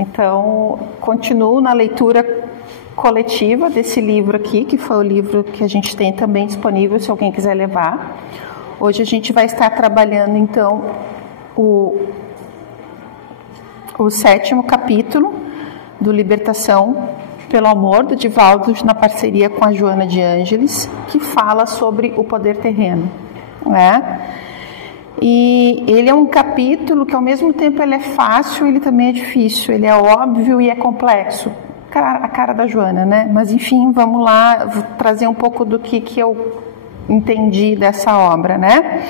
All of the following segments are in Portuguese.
Então, continuo na leitura coletiva desse livro aqui, que foi o livro que a gente tem também disponível, se alguém quiser levar. Hoje a gente vai estar trabalhando, então, o 7º capítulo do Libertação pelo Amor, do Divaldo, na parceria com a Joana de Ângeles, que fala sobre o poder terreno, né? E ele é um capítulo que, ao mesmo tempo, ele é fácil, ele também é difícil, ele é óbvio e é complexo. A cara da Joana, né? Mas, enfim, vamos lá, vou trazer um pouco do que eu entendi dessa obra, né?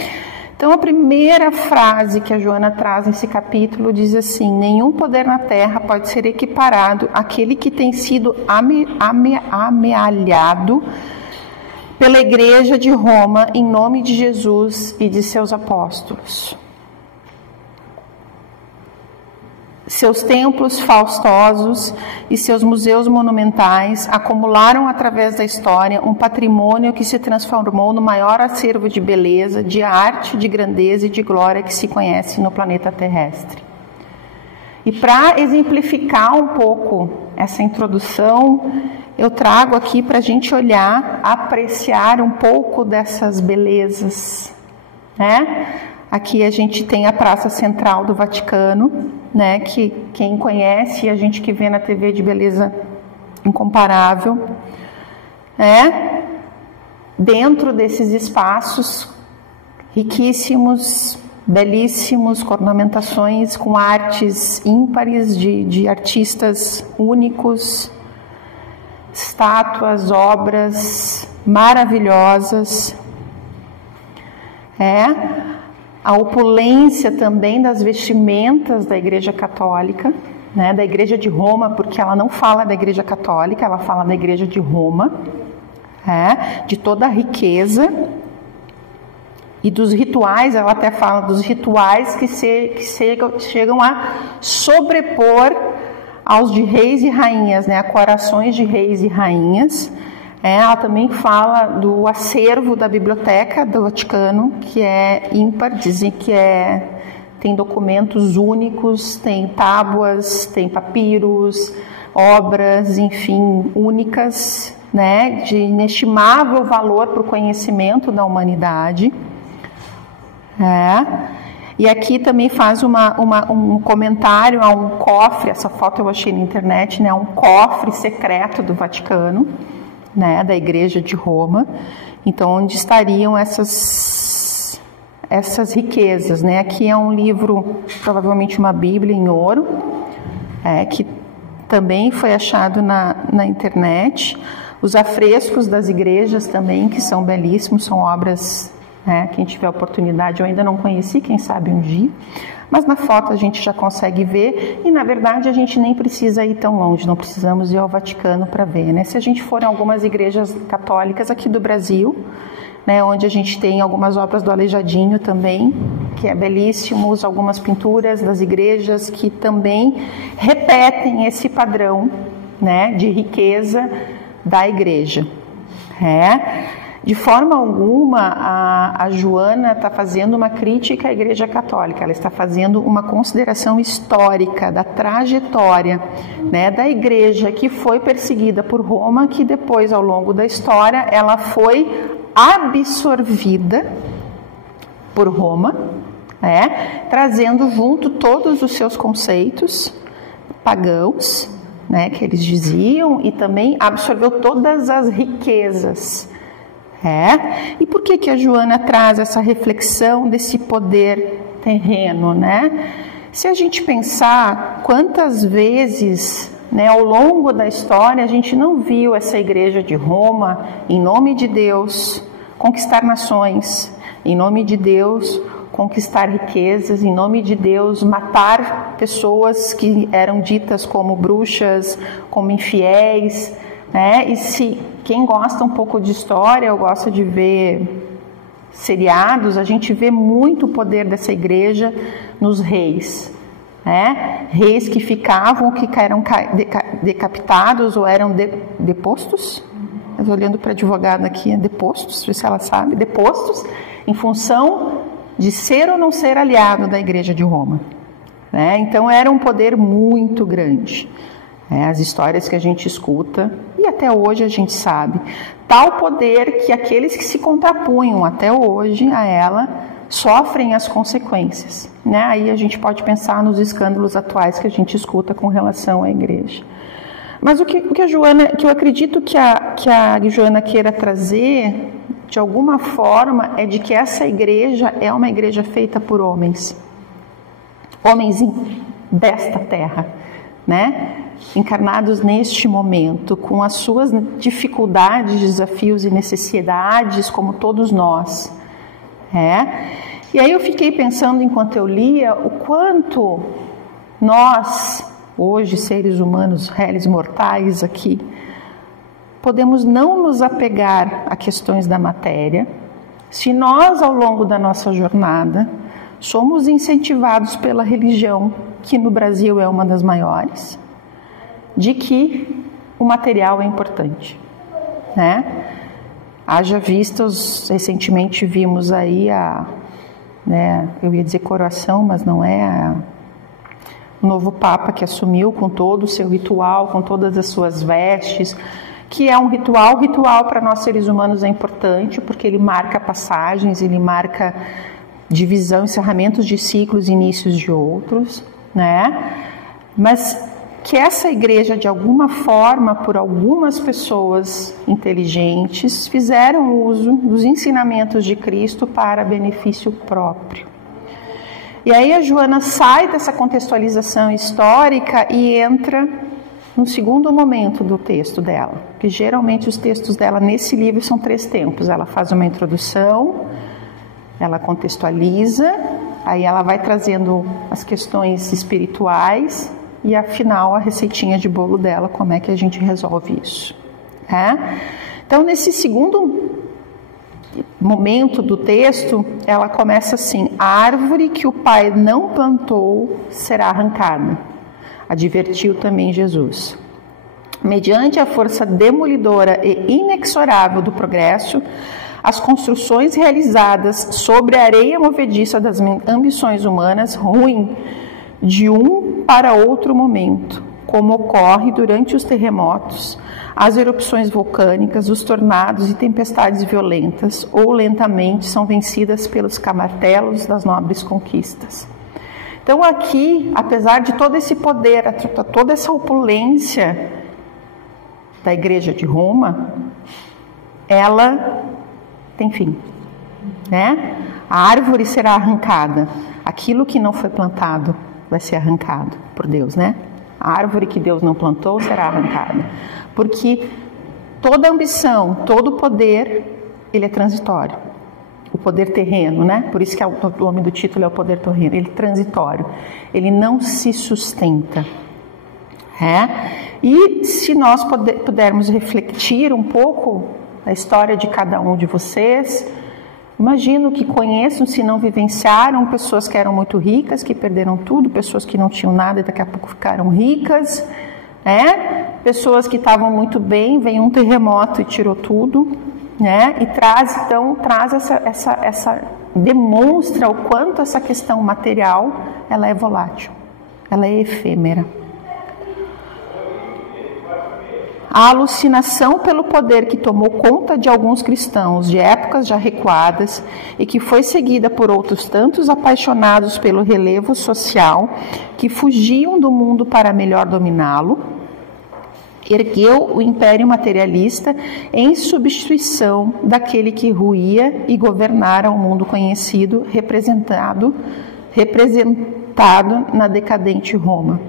Então, a primeira frase que a Joana traz nesse capítulo diz assim: nenhum poder na terra pode ser equiparado àquele que tem sido amealhado pela Igreja de Roma em nome de Jesus e de seus apóstolos. Seus templos faustosos e seus museus monumentais acumularam através da história um patrimônio que se transformou no maior acervo de beleza, de arte, de grandeza e de glória que se conhece no planeta terrestre. E para exemplificar um pouco essa introdução, eu trago aqui para a gente olhar, apreciar um pouco dessas belezas, né? Aqui a gente tem a Praça Central do Vaticano, né? Que quem conhece, a gente que vê na TV de beleza incomparável, né? Dentro desses espaços riquíssimos, belíssimos, com ornamentações, com artes ímpares de artistas únicos, estátuas, obras maravilhosas, a opulência também das vestimentas da Igreja Católica, né, da Igreja de Roma, porque ela não fala da Igreja Católica, ela fala da Igreja de Roma, de toda a riqueza, e dos rituais, ela até fala dos rituais que chegam a sobrepor aos de reis e rainhas, né, a corações de reis e rainhas. Ela também fala do acervo da Biblioteca do Vaticano, que é ímpar, dizem que tem documentos únicos, tem tábuas, tem papiros, obras, enfim, únicas, né, de inestimável valor para o conhecimento da humanidade. E aqui também faz um comentário a um cofre, essa foto eu achei na internet, né, um cofre secreto do Vaticano, né, da Igreja de Roma, então onde estariam essas riquezas, né? Aqui é um livro, provavelmente uma Bíblia em ouro, que também foi achado na internet. Os afrescos das igrejas também, que são belíssimos, são obras, quem tiver oportunidade, eu ainda não conheci, quem sabe um dia, mas na foto a gente já consegue ver, e na verdade a gente nem precisa ir tão longe, não precisamos ir ao Vaticano para ver, né? Se a gente for em algumas igrejas católicas aqui do Brasil, né, onde a gente tem algumas obras do Aleijadinho também, que é belíssimos, algumas pinturas das igrejas que também repetem esse padrão, né, de riqueza da igreja. De forma alguma, a Joana está fazendo uma crítica à Igreja Católica, ela está fazendo uma consideração histórica da trajetória, né, da Igreja que foi perseguida por Roma, que depois, ao longo da história, ela foi absorvida por Roma, trazendo junto todos os seus conceitos pagãos, né, que eles diziam, e também absorveu todas as riquezas. E por que a Joana traz essa reflexão desse poder terreno, né? Se a gente pensar quantas vezes, né, ao longo da história, a gente não viu essa Igreja de Roma, em nome de Deus, conquistar nações, em nome de Deus, conquistar riquezas, em nome de Deus, matar pessoas que eram ditas como bruxas, como infiéis, né? E se quem gosta um pouco de história, ou gosta de ver seriados, a gente vê muito o poder dessa igreja nos reis, né? Reis que ficavam, que eram decapitados ou eram depostos. Mas olhando para a advogada aqui, depostos, se ela sabe, depostos em função de ser ou não ser aliado da Igreja de Roma. né? Então era um poder muito grande. As histórias que a gente escuta, e até hoje a gente sabe, tal poder que aqueles que se contrapunham até hoje a ela sofrem as consequências, né? Aí a gente pode pensar nos escândalos atuais que a gente escuta com relação à igreja. Mas o que eu acredito que a Joana queira trazer, de alguma forma, é de que essa igreja é uma igreja feita por homens desta terra, né? Encarnados neste momento, com as suas dificuldades, desafios e necessidades, como todos nós. E aí eu fiquei pensando, enquanto eu lia, o quanto nós, hoje, seres humanos, réis mortais aqui, podemos não nos apegar a questões da matéria, se nós, ao longo da nossa jornada, somos incentivados pela religião, que no Brasil é uma das maiores, de que o material é importante, né? Haja vistas, recentemente vimos aí eu ia dizer coroação, mas não é, o novo Papa que assumiu com todo o seu ritual, com todas as suas vestes, que é um ritual. O ritual para nós seres humanos é importante, porque ele marca passagens, ele marca divisão, encerramentos de ciclos, inícios de outros, né? Mas que essa igreja, de alguma forma, por algumas pessoas inteligentes, fizeram uso dos ensinamentos de Cristo para benefício próprio. E aí a Joana sai dessa contextualização histórica e entra no segundo momento do texto dela, que geralmente os textos dela nesse livro são 3 tempos. Ela faz uma introdução, ela contextualiza, aí ela vai trazendo as questões espirituais, e afinal a receitinha de bolo dela, como é que a gente resolve isso, Então nesse segundo momento do texto, ela começa assim: a árvore que o Pai não plantou será arrancada, advertiu também Jesus. Mediante a força demolidora e inexorável do progresso, as construções realizadas sobre a areia movediça das ambições humanas ruem de um para outro momento, como ocorre durante os terremotos, as erupções vulcânicas, os tornados e tempestades violentas, ou lentamente são vencidas pelos martelos das nobres conquistas. Então aqui, apesar de todo esse poder, toda essa opulência da Igreja de Roma, ela tem fim, né? A árvore será arrancada, aquilo que não foi plantado vai ser arrancado por Deus, né? A árvore que Deus não plantou será arrancada. Porque toda ambição, todo poder, ele é transitório. O poder terreno, né? Por isso que o nome do título é o poder terreno. Ele é transitório. Ele não se sustenta. E se nós pudermos refletir um pouco a história de cada um de vocês, imagino que conheçam, se não vivenciaram, pessoas que eram muito ricas, que perderam tudo, pessoas que não tinham nada e daqui a pouco ficaram ricas, pessoas que estavam muito bem, veio um terremoto e tirou tudo, e traz demonstra o quanto essa questão material, ela é volátil, ela é efêmera. A alucinação pelo poder que tomou conta de alguns cristãos de épocas já recuadas e que foi seguida por outros tantos apaixonados pelo relevo social que fugiam do mundo para melhor dominá-lo, ergueu o império materialista em substituição daquele que ruía e governara o mundo conhecido, representado na decadente Roma.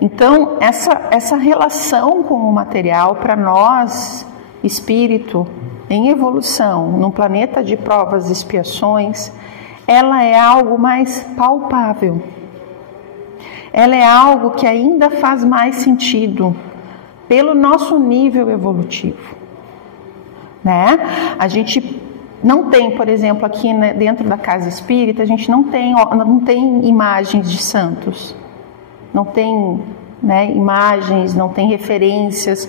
Então, essa relação com o material, para nós, espírito em evolução, num planeta de provas e expiações, ela é algo mais palpável. Ela é algo que ainda faz mais sentido pelo nosso nível evolutivo, A gente não tem, por exemplo, aqui dentro da casa espírita, a gente não tem imagens de santos, não tem imagens, não tem referências,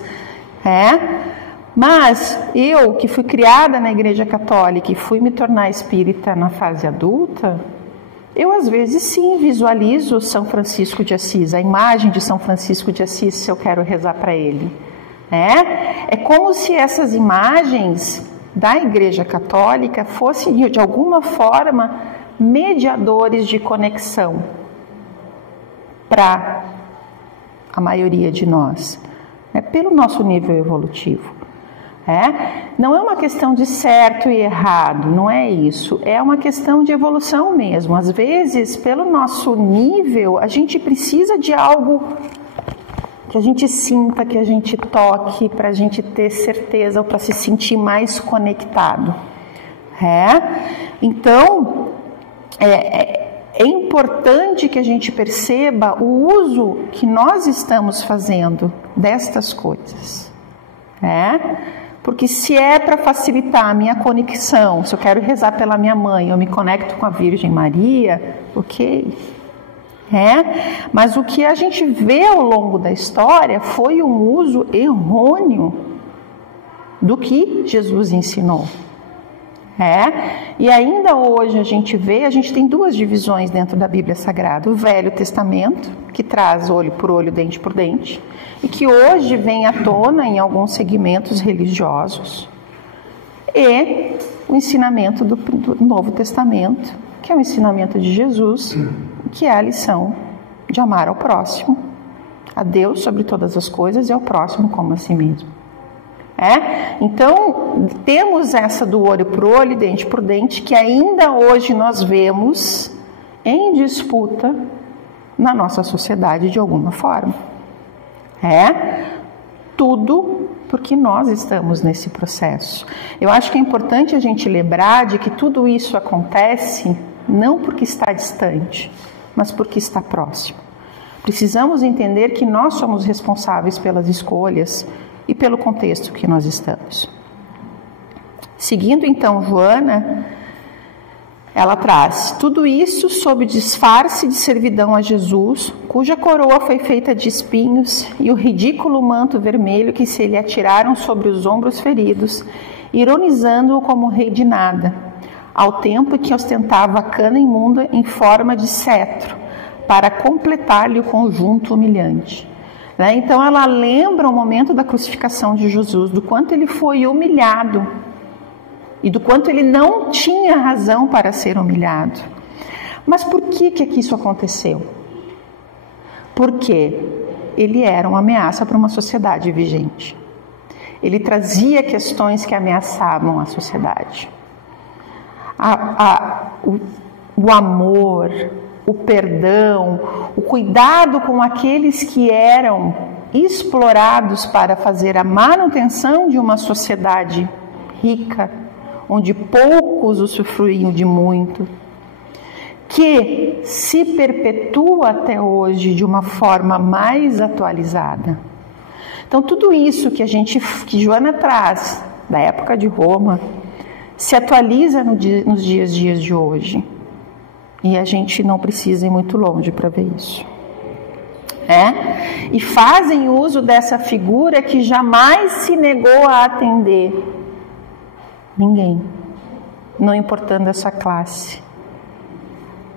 Mas eu, que fui criada na Igreja Católica e fui me tornar espírita na fase adulta, eu às vezes sim visualizo São Francisco de Assis, a imagem de São Francisco de Assis, se eu quero rezar para ele. É como se essas imagens da Igreja Católica fossem de alguma forma mediadores de conexão para a maioria de nós, pelo nosso nível evolutivo. Não é uma questão de certo e errado, não é isso, é uma questão de evolução mesmo. Às vezes, pelo nosso nível, a gente precisa de algo que a gente sinta, que a gente toque, para a gente ter certeza ou para se sentir mais conectado. Então, é importante que a gente perceba o uso que nós estamos fazendo destas coisas. Porque se é para facilitar a minha conexão, se eu quero rezar pela minha mãe, eu me conecto com a Virgem Maria, ok. Mas o que a gente vê ao longo da história foi um uso errôneo do que Jesus ensinou. E ainda hoje a gente tem duas divisões dentro da Bíblia Sagrada. O Velho Testamento, que traz olho por olho, dente por dente, e que hoje vem à tona em alguns segmentos religiosos. E o ensinamento do Novo Testamento, que é o ensinamento de Jesus, que é a lição de amar ao próximo, a Deus sobre todas as coisas e ao próximo como a si mesmo. Então, temos essa do olho por olho, dente por dente, que ainda hoje nós vemos em disputa na nossa sociedade de alguma forma. Tudo porque nós estamos nesse processo. Eu acho que é importante a gente lembrar de que tudo isso acontece não porque está distante, mas porque está próximo. Precisamos entender que nós somos responsáveis pelas escolhas e pelo contexto que nós estamos. Seguindo então Joana, ela traz tudo isso sob disfarce de servidão a Jesus, cuja coroa foi feita de espinhos e o ridículo manto vermelho que se lhe atiraram sobre os ombros feridos, ironizando-o como rei de nada, ao tempo que ostentava a cana imunda em forma de cetro, para completar-lhe o conjunto humilhante. Então ela lembra o momento da crucificação de Jesus, do quanto ele foi humilhado e do quanto ele não tinha razão para ser humilhado. Mas por que isso aconteceu? Porque ele era uma ameaça para uma sociedade vigente. Ele trazia questões que ameaçavam a sociedade. O amor, o perdão, o cuidado com aqueles que eram explorados para fazer a manutenção de uma sociedade rica, onde poucos usufruíam de muito, que se perpetua até hoje de uma forma mais atualizada. Então tudo isso que Joana traz da época de Roma se atualiza nos dias de hoje. E a gente não precisa ir muito longe para ver isso. E fazem uso dessa figura que jamais se negou a atender ninguém, não importando essa classe.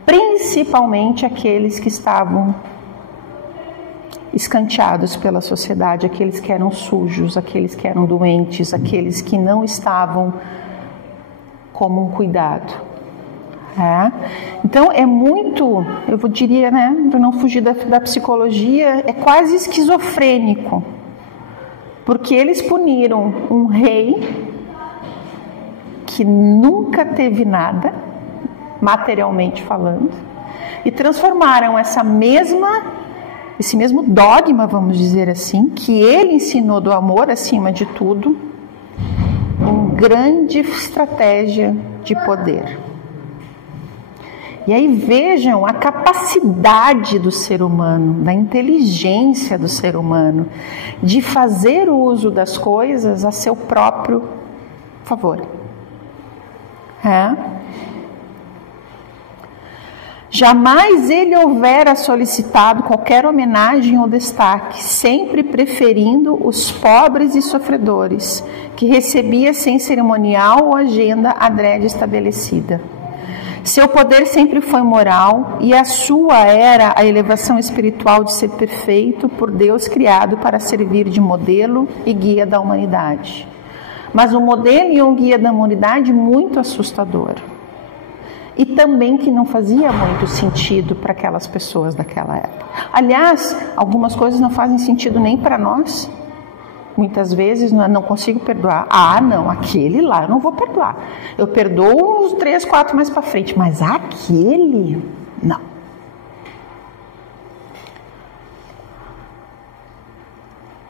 Principalmente aqueles que estavam escanteados pela sociedade, aqueles que eram sujos, aqueles que eram doentes, aqueles que não estavam como um cuidado. Então é muito, eu diria, para não fugir da psicologia, é quase esquizofrênico, porque eles puniram um rei que nunca teve nada, materialmente falando, e transformaram esse mesmo dogma, vamos dizer assim, que ele ensinou do amor acima de tudo, em grande estratégia de poder. E aí vejam a capacidade do ser humano, da inteligência do ser humano, de fazer uso das coisas a seu próprio favor. Jamais ele houvera solicitado qualquer homenagem ou destaque, sempre preferindo os pobres e sofredores, que recebia sem cerimonial ou agenda adrede estabelecida. Seu poder sempre foi moral e a sua era a elevação espiritual de ser perfeito por Deus criado para servir de modelo e guia da humanidade. Mas um modelo e um guia da humanidade muito assustador. E também que não fazia muito sentido para aquelas pessoas daquela época. Aliás, algumas coisas não fazem sentido nem para nós. Muitas vezes não consigo perdoar. Ah, não, aquele lá eu não vou perdoar. Eu perdoo uns 3, 4 mais para frente, mas aquele, não.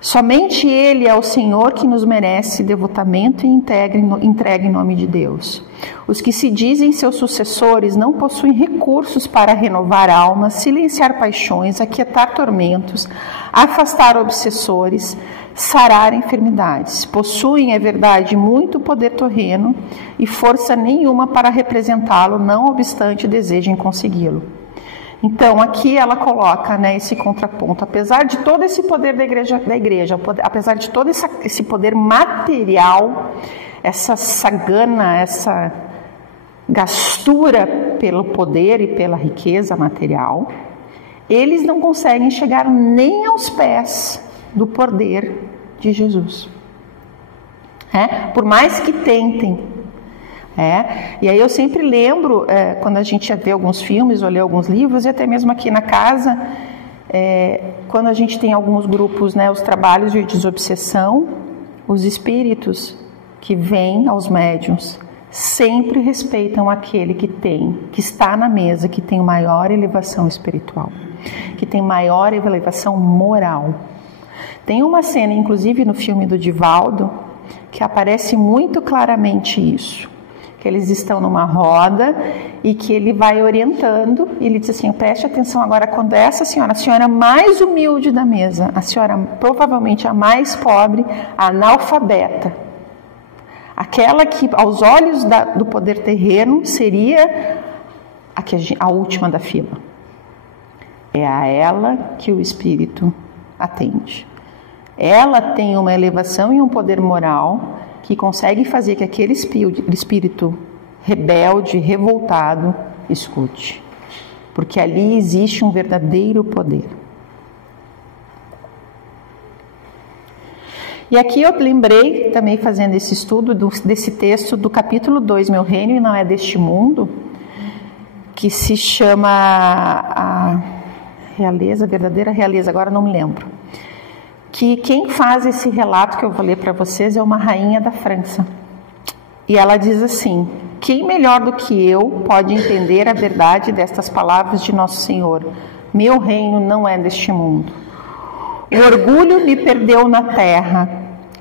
Somente Ele é o Senhor que nos merece devotamento e entrega em nome de Deus. Os que se dizem seus sucessores não possuem recursos para renovar almas, silenciar paixões, aquietar tormentos, afastar obsessores, sarar enfermidades. Possuem, é verdade, muito poder terreno e força nenhuma para representá-lo, não obstante desejem consegui-lo. Então, aqui ela coloca, né, esse contraponto. Apesar de todo esse poder da igreja, apesar de todo esse poder material, essa gana, essa gastura pelo poder e pela riqueza material, eles não conseguem chegar nem aos pés do poder de Jesus. Por mais que tentem. E aí eu sempre lembro, quando a gente vê alguns filmes ou lê alguns livros, e até mesmo aqui na casa, quando a gente tem alguns grupos, né, os trabalhos de desobsessão, os espíritos que vêm aos médiuns sempre respeitam aquele que está na mesa, que tem maior elevação espiritual, que tem maior elevação moral. Tem uma cena, inclusive no filme do Divaldo, que aparece muito claramente isso. Que eles estão numa roda e que ele vai orientando e ele diz assim, preste atenção agora quando essa senhora, a senhora mais humilde da mesa, a senhora provavelmente a mais pobre, a analfabeta, aquela que aos olhos do poder terreno seria a última da fila. É a ela que o Espírito atende. Ela tem uma elevação e um poder moral que consegue fazer que aquele espírito rebelde, revoltado, escute. Porque ali existe um verdadeiro poder. E aqui eu lembrei, também fazendo esse estudo, desse texto do capítulo 2, Meu Reino e Não É Deste Mundo, que se chama a realeza, a verdadeira realeza, agora não me lembro. Que quem faz esse relato que eu vou ler para vocês é uma rainha da França. E ela diz assim, quem melhor do que eu pode entender a verdade destas palavras de Nosso Senhor? Meu reino não é deste mundo. O orgulho me perdeu na terra.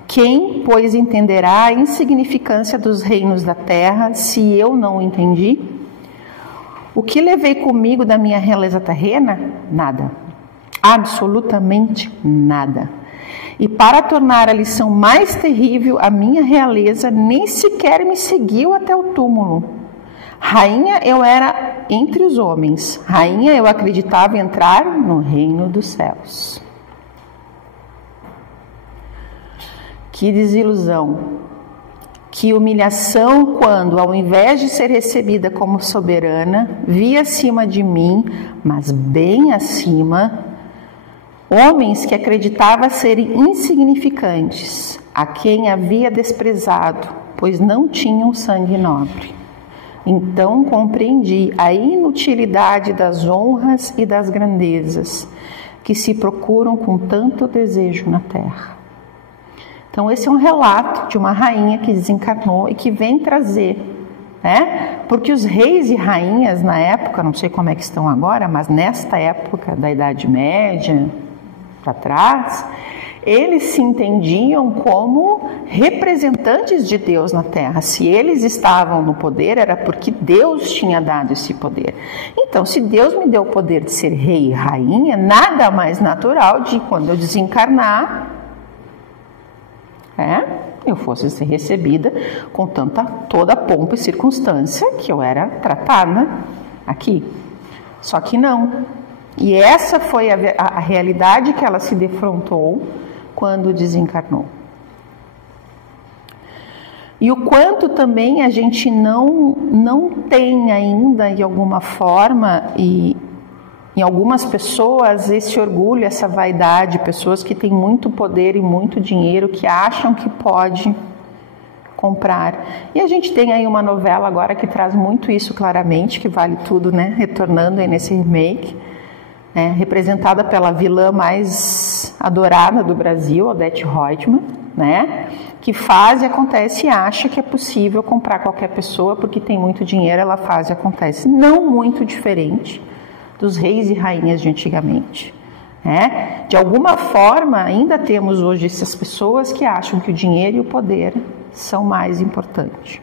Quem, pois, entenderá a insignificância dos reinos da terra, se eu não o entendi? O que levei comigo da minha realeza terrena? Nada. Absolutamente nada. E para tornar a lição mais terrível, a minha realeza nem sequer me seguiu até o túmulo. Rainha eu era entre os homens, rainha eu acreditava entrar no reino dos céus. Que desilusão, que humilhação quando, ao invés de ser recebida como soberana, vi acima de mim, mas bem acima, homens que acreditava serem insignificantes, a quem havia desprezado, pois não tinham sangue nobre. Então compreendi a inutilidade das honras e das grandezas que se procuram com tanto desejo na terra. Então esse é um relato de uma rainha que desencarnou e que vem trazer, porque os reis e rainhas na época, não sei como é que estão agora, mas nesta época da Idade Média, para trás, eles se entendiam como representantes de Deus na Terra. Se eles estavam no poder, era porque Deus tinha dado esse poder. Então, se Deus me deu o poder de ser rei e rainha, nada mais natural de quando eu desencarnar, eu fosse ser recebida com toda a pompa e circunstância que eu era tratada aqui. Só que não. E essa foi a realidade que ela se defrontou quando desencarnou. E o quanto também a gente não tem ainda, de alguma forma, e em algumas pessoas, esse orgulho, essa vaidade, pessoas que têm muito poder e muito dinheiro, que acham que pode comprar. E a gente tem aí uma novela agora que traz muito isso claramente, que vale tudo, né? Retornando aí nesse remake, né? Representada pela vilã mais adorada do Brasil, Odete Roitman, né? Que faz e acontece e acha que é possível comprar qualquer pessoa porque tem muito dinheiro, ela faz e acontece. Não muito diferente dos reis e rainhas de antigamente. Né? De alguma forma, ainda temos hoje essas pessoas que acham que o dinheiro e o poder são mais importantes.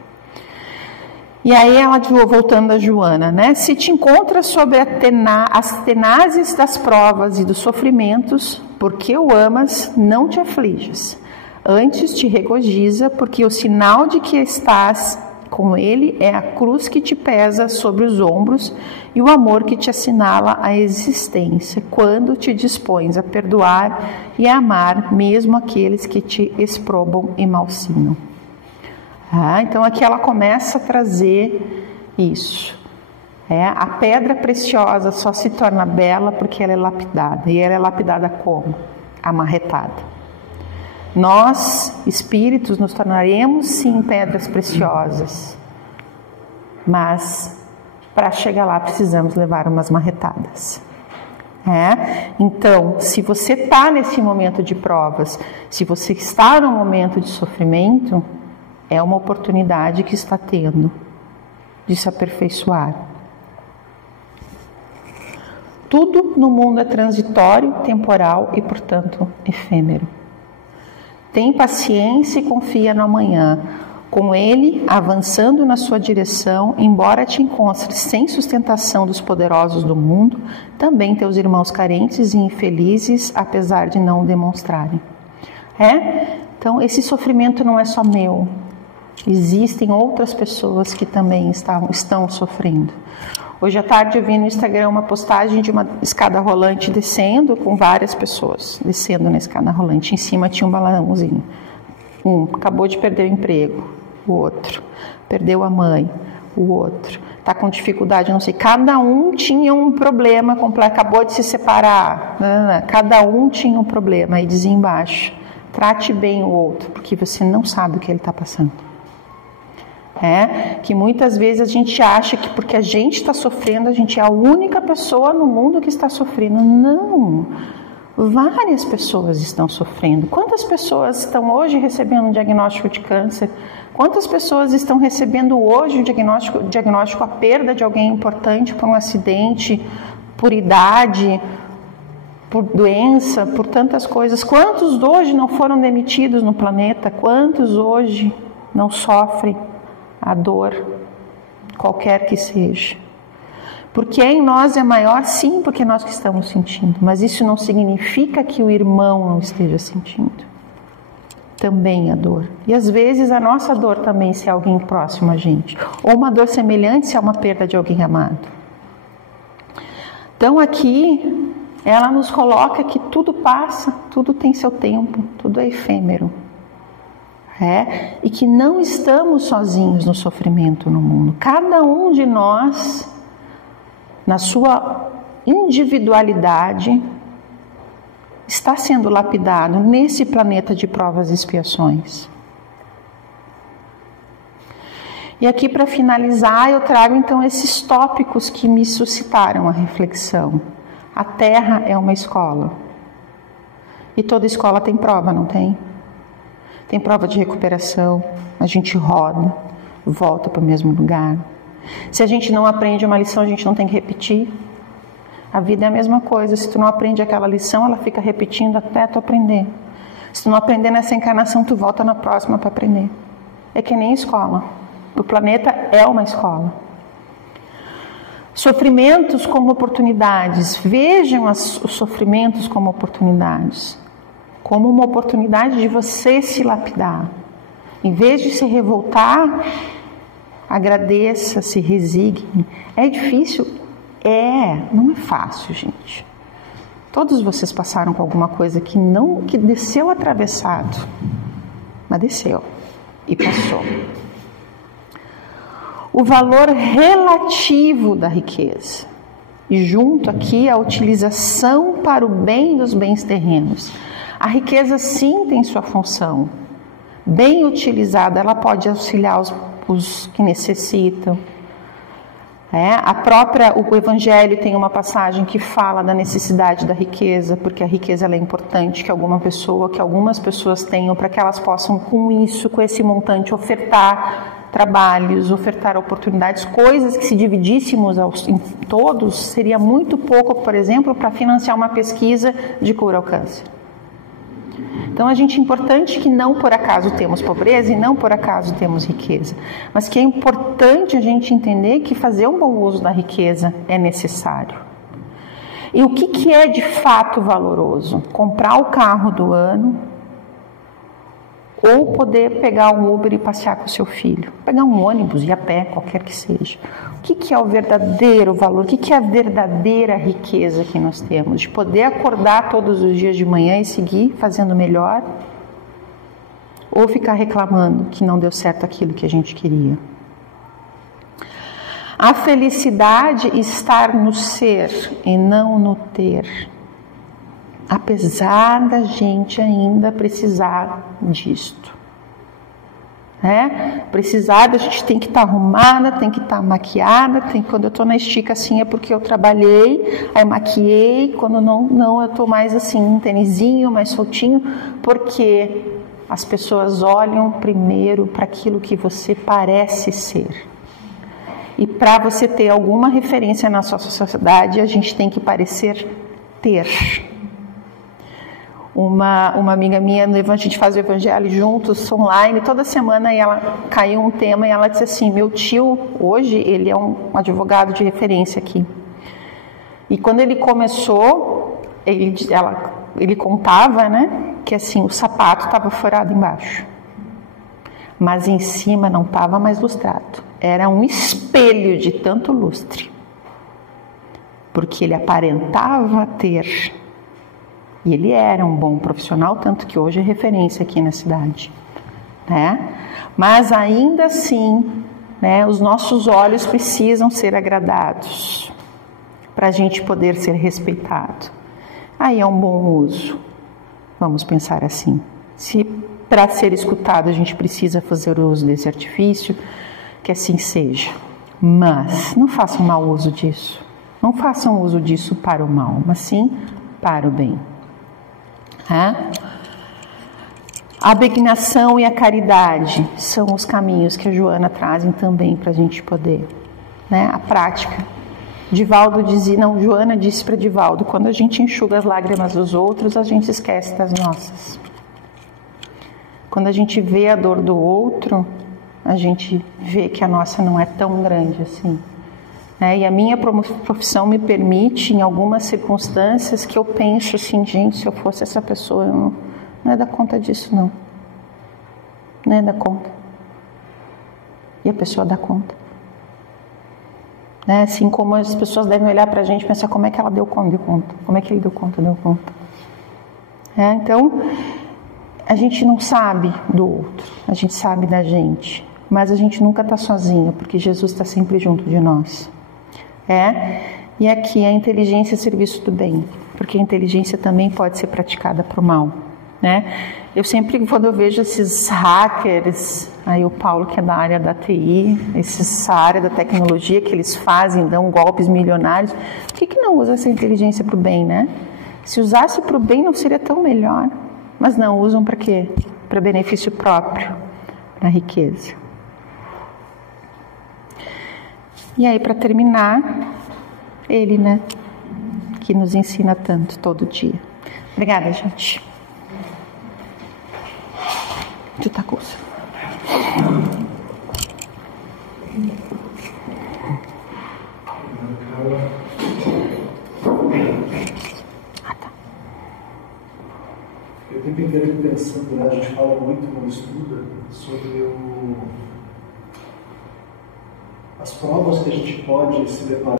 E aí ela, voltando a Joana, né? Se te encontras sobre as tenazes das provas e dos sofrimentos, porque o amas, não te aflijas. Antes te regozija, porque o sinal de que estás com ele é a cruz que te pesa sobre os ombros e o amor que te assinala a existência, quando te dispões a perdoar e a amar mesmo aqueles que te exprobam e malsinam. Então aqui ela começa a trazer isso. A pedra preciosa só se torna bela porque ela é lapidada. E ela é lapidada como? Amarretada. Nós, espíritos, nos tornaremos sim pedras preciosas, mas para chegar lá precisamos levar umas marretadas. Então, se você está nesse momento de provas, se você está no momento de sofrimento, é uma oportunidade que está tendo de se aperfeiçoar. Tudo no mundo é transitório, temporal e, portanto, efêmero. Tem paciência e confia no amanhã. Com ele, avançando na sua direção, embora te encontres sem sustentação dos poderosos do mundo, também teus irmãos carentes e infelizes, apesar de não o demonstrarem. Então, esse sofrimento não é só meu. Existem outras pessoas que também estão sofrendo. Hoje à tarde eu vi no Instagram uma postagem de uma escada rolante descendo, com várias pessoas descendo na escada rolante. Em cima tinha um balãozinho. Um acabou de perder o emprego, o outro perdeu a mãe, o outro está com dificuldade, não sei. Cada um tinha um problema, acabou de se separar. Cada um tinha um problema. Aí dizia embaixo: trate bem o outro, porque você não sabe o que ele está passando. Que muitas vezes a gente acha que porque a gente está sofrendo, a gente é a única pessoa no mundo que está sofrendo. Não, várias pessoas estão sofrendo. Quantas pessoas estão hoje recebendo um diagnóstico de câncer? Quantas pessoas estão recebendo hoje o diagnóstico, a perda de alguém importante por um acidente, por idade, por doença, por tantas coisas? Quantos hoje não foram demitidos no planeta? Quantos hoje não sofrem a dor, qualquer que seja? Porque em nós é maior, sim, porque nós que estamos sentindo, mas isso não significa que o irmão não esteja sentindo também a dor. E às vezes a nossa dor também, se é alguém próximo a gente, ou uma dor semelhante se é uma perda de alguém amado. Então aqui ela nos coloca que tudo passa, tudo tem seu tempo, tudo é efêmero. E que não estamos sozinhos no sofrimento no mundo. Cada um de nós, na sua individualidade, está sendo lapidado nesse planeta de provas e expiações. E aqui, para finalizar, eu trago então esses tópicos que me suscitaram a reflexão. A Terra é uma escola. E toda escola tem prova, não tem? Tem prova de recuperação, a gente roda, volta para o mesmo lugar. Se a gente não aprende uma lição, a gente não tem que repetir. A vida é a mesma coisa. Se tu não aprende aquela lição, ela fica repetindo até tu aprender. Se tu não aprender nessa encarnação, tu volta na próxima para aprender. É que nem escola. O planeta é uma escola. Sofrimentos como oportunidades. Vejam os sofrimentos como oportunidades. Como uma oportunidade de você se lapidar. Em vez de se revoltar, agradeça, se resigne. É difícil? Não é fácil, gente. Todos vocês passaram com alguma coisa que desceu atravessado, mas desceu. e passou. O valor relativo da riqueza. E junto aqui a utilização para o bem dos bens terrenos. A riqueza sim tem sua função. Bem utilizada, ela pode auxiliar os que necessitam. O Evangelho tem uma passagem que fala da necessidade da riqueza, porque a riqueza ela é importante que algumas pessoas tenham, para que elas possam com esse montante, ofertar trabalhos, ofertar oportunidades, coisas que se dividíssemos em todos, seria muito pouco, por exemplo, para financiar uma pesquisa de cura ao câncer. Então, é importante que não por acaso temos pobreza e não por acaso temos riqueza, mas que é importante a gente entender que fazer um bom uso da riqueza é necessário. E o que é de fato valoroso? Comprar o carro do ano ou poder pegar um Uber e passear com o seu filho, pegar um ônibus, ir a pé, qualquer que seja. O que é o verdadeiro valor? O que é a verdadeira riqueza que nós temos? De poder acordar todos os dias de manhã e seguir fazendo melhor? Ou ficar reclamando que não deu certo aquilo que a gente queria? A felicidade está no ser e não no ter. Apesar da gente ainda precisar disto. Precisar, a gente tem que estar arrumada, tem que estar maquiada, quando eu estou na estica assim é porque eu trabalhei, aí maquiei, quando não eu estou mais assim, um tênisinho, mais soltinho, porque as pessoas olham primeiro para aquilo que você parece ser. E para você ter alguma referência na sua sociedade, a gente tem que parecer ter. Uma amiga minha, a gente faz o evangelho juntos, online, toda semana, e ela caiu um tema e ela disse assim, meu tio, hoje, ele é um advogado de referência aqui. E quando ele começou, ele contava, que assim, o sapato estava furado embaixo, mas em cima não estava mais lustrado. Era um espelho de tanto lustre, porque ele aparentava ter. E ele era um bom profissional, tanto que hoje é referência aqui na cidade. Mas ainda assim, os nossos olhos precisam ser agradados para a gente poder ser respeitado. Aí é um bom uso. Vamos pensar assim. Se para ser escutado a gente precisa fazer o uso desse artifício, que assim seja. Mas não façam mau uso disso. Não façam uso disso para o mal, mas sim para o bem. A benignação e a caridade são os caminhos que a Joana trazem também para a gente poder, a prática. Joana disse para Divaldo, quando a gente enxuga as lágrimas dos outros, a gente esquece das nossas. Quando a gente vê a dor do outro, a gente vê que a nossa não é tão grande assim. E a minha profissão me permite, em algumas circunstâncias, que eu penso assim, gente, se eu fosse essa pessoa, eu não ia dar conta disso, não. Não ia dar conta. E a pessoa dá conta. Assim como as pessoas devem olhar para a gente e pensar, como é que ela deu conta? Como é que ele deu conta? Então, a gente não sabe do outro, a gente sabe da gente, mas a gente nunca está sozinho, porque Jesus está sempre junto de nós. E aqui a inteligência é serviço do bem, porque a inteligência também pode ser praticada para o mal. Eu sempre, quando eu vejo esses hackers, aí o Paulo que é da área da TI, essa área da tecnologia que eles fazem, dão golpes milionários, por que não usa essa inteligência para o bem, Se usasse para o bem não seria tão melhor, mas não, usam para quê? Para benefício próprio, para riqueza. E aí, para terminar, ele, que nos ensina tanto todo dia. Obrigada, gente. Tu tá com isso? Tá. Eu tenho que inteiro pensando, a gente fala muito quando estuda sobre as provas que a gente pode se deparar.